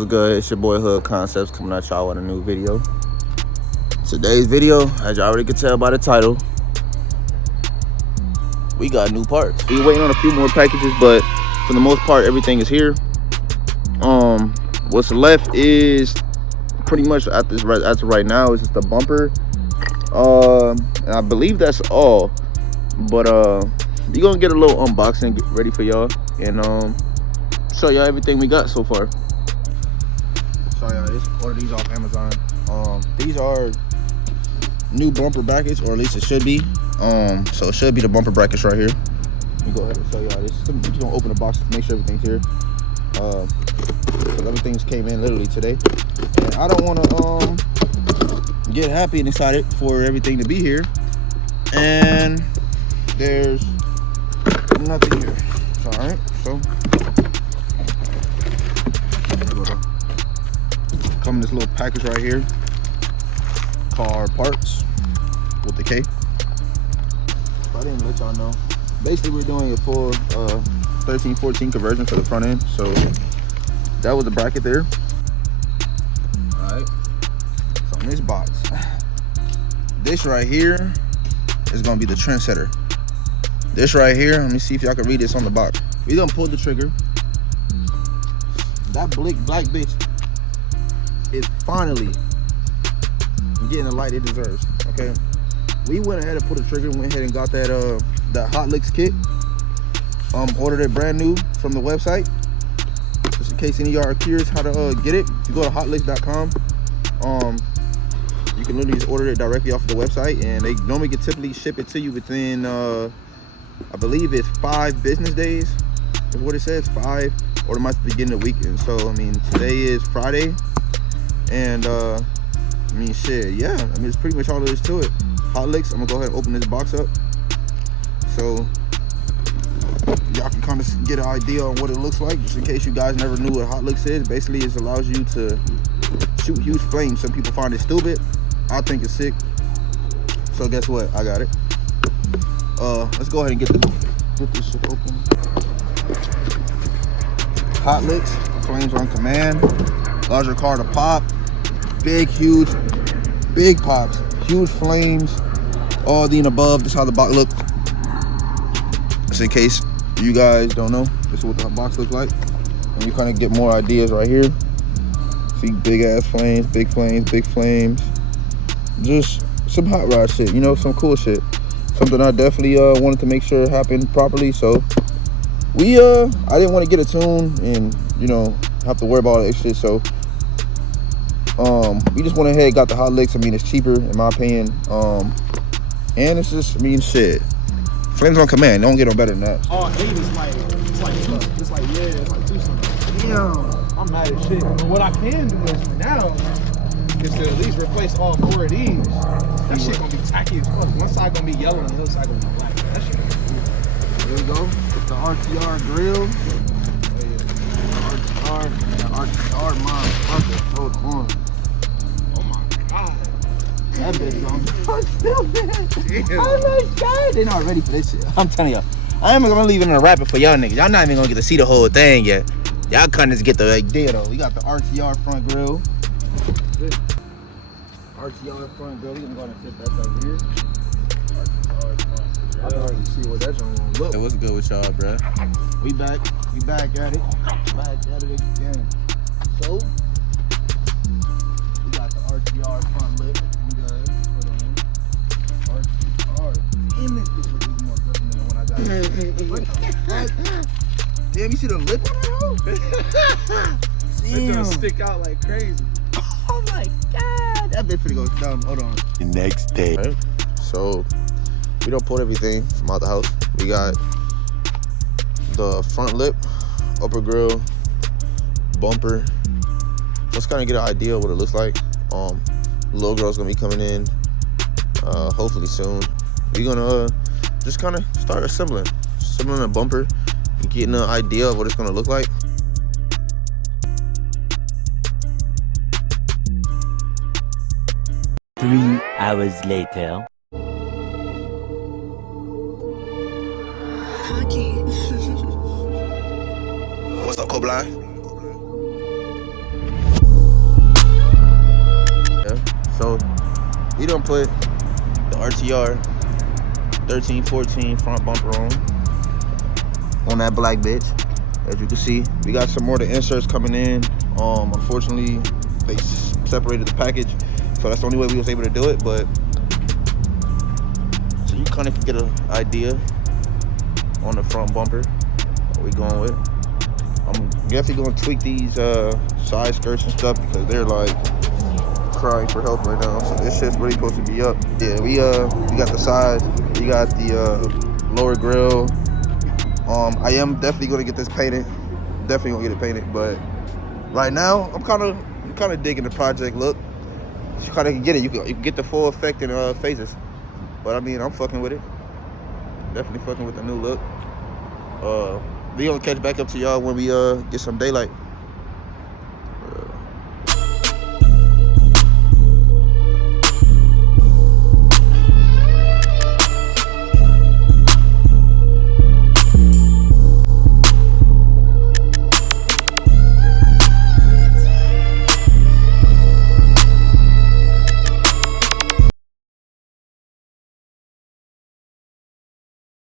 What's good? It's your boy Hood Concepts coming at y'all with a new video. Today's video, as y'all already could tell by the title, we got new parts. We're waiting on a few more packages, but for the most part, everything is here. What's left is pretty much as of right now is just the bumper. And I believe that's all. But we're gonna get a little unboxing get ready for y'all and show y'all everything we got so far. So y'all, just ordered these off Amazon. These are new bumper brackets, or at least it should be. So it should be the bumper brackets right here. Let me go ahead and show y'all this. I'm just gonna open the box to make sure everything's here. Because everything's came in literally today, and I don't want to get happy and excited for everything to be here, and there's nothing here. All right, so come in this little package right here, car parts with the K. I didn't let y'all know. Basically, we're doing a full 13-14 conversion for the front end. So that was the bracket there. All right. So in this box, this right here is gonna be the trendsetter. This right here, let me see if y'all can read this on the box. We done pulled the trigger. That black bitch is finally getting the light it deserves. Okay, we went ahead and pulled the trigger, went ahead and got that Hot Licks kit. Ordered it brand new from the website. Just in case any of y'all are curious how to get it, if you go to hotlicks.com, you can literally just order it directly off the website, and they normally can typically ship it to you within I believe it's 5 business days is what it says, 5, or it might be beginning of the weekend. So I mean, today is Friday, and I mean, shit, yeah, I mean, it's pretty much all there is to it. Hot Licks. I'm gonna go ahead and open this box up so y'all can kind of get an idea on what it looks like, just in case you guys never knew what Hot Licks is. Basically, it allows you to shoot huge flames. Some people find it stupid. I think it's sick. So guess what? I got it. Let's go ahead and get this shit open. Hot Licks, flames on command. Allows your car to pop. Big pops, huge flames, all the and above. This is how the box looks. Just in case you guys don't know, this is what the box looks like. And you kind of get more ideas right here. See big ass flames, big flames. Just some hot rod shit, you know, some cool shit. Something I definitely wanted to make sure happened properly. So we I didn't want to get a tune and, you know, have to worry about all that shit. So we just went ahead and got the Hot Licks. I mean, it's cheaper in my opinion. And it's just, I mean, shit. Flames on command. Don't get no better than that. All 8 is like, yeah, it's like 2 something. Damn. I'm mad as shit. But what I can do is for now is to at least replace all 4 of these. That shit gonna be tacky as fuck. One side gonna be yellow and the other side gonna be black. That shit gonna be cool. There we go. The RTR grill. RTR motherfucker. Hold on. That bitch on still bad. Oh my god, they not ready for this shit. I'm telling y'all, I am gonna leave it in a wrapper for y'all niggas. Y'all not even gonna get to see the whole thing yet. Y'all kind of just get the idea though. We got the RTR front grill. RTR front grill. We gonna go ahead and sit that over here. RTR front grill. I can already see what that's gonna look. Hey, what's good with y'all, bro? We back at it. Back at it again. So we got the RTR front lip. Damn, this bitch looks more aggressive than the one I got. What the fuck? Damn, you see the lip on that? It's gonna stick out like crazy. Oh my god. That bitch finna go down. Hold on. The next day. Right. So, we done pulled everything from out the house. We got the front lip, upper grill, bumper. Just kind of get an idea of what it looks like. Little girl's gonna be coming in hopefully soon. We're gonna just kind of start assembling a bumper and getting an idea of what it's gonna look like. Three hours later. What's up, Cobline? So we done put the RTR 1314 front bumper on that black bitch. As you can see, we got some more of the inserts coming in. Unfortunately, they separated the package, so that's the only way we was able to do it. But so you kind of can get an idea on the front bumper what we going with. I'm definitely gonna tweak these side skirts and stuff because they're like crying for help right now. So this shit's really supposed to be up. Yeah, we got the sides, we got the lower grill. I am definitely gonna get this painted. Definitely gonna get it painted, but right now I'm kind of digging the project look. You kind of get it. You can get the full effect in phases. But I mean, I'm fucking with it. Definitely fucking with the new look. We gonna catch back up to y'all when we get some daylight.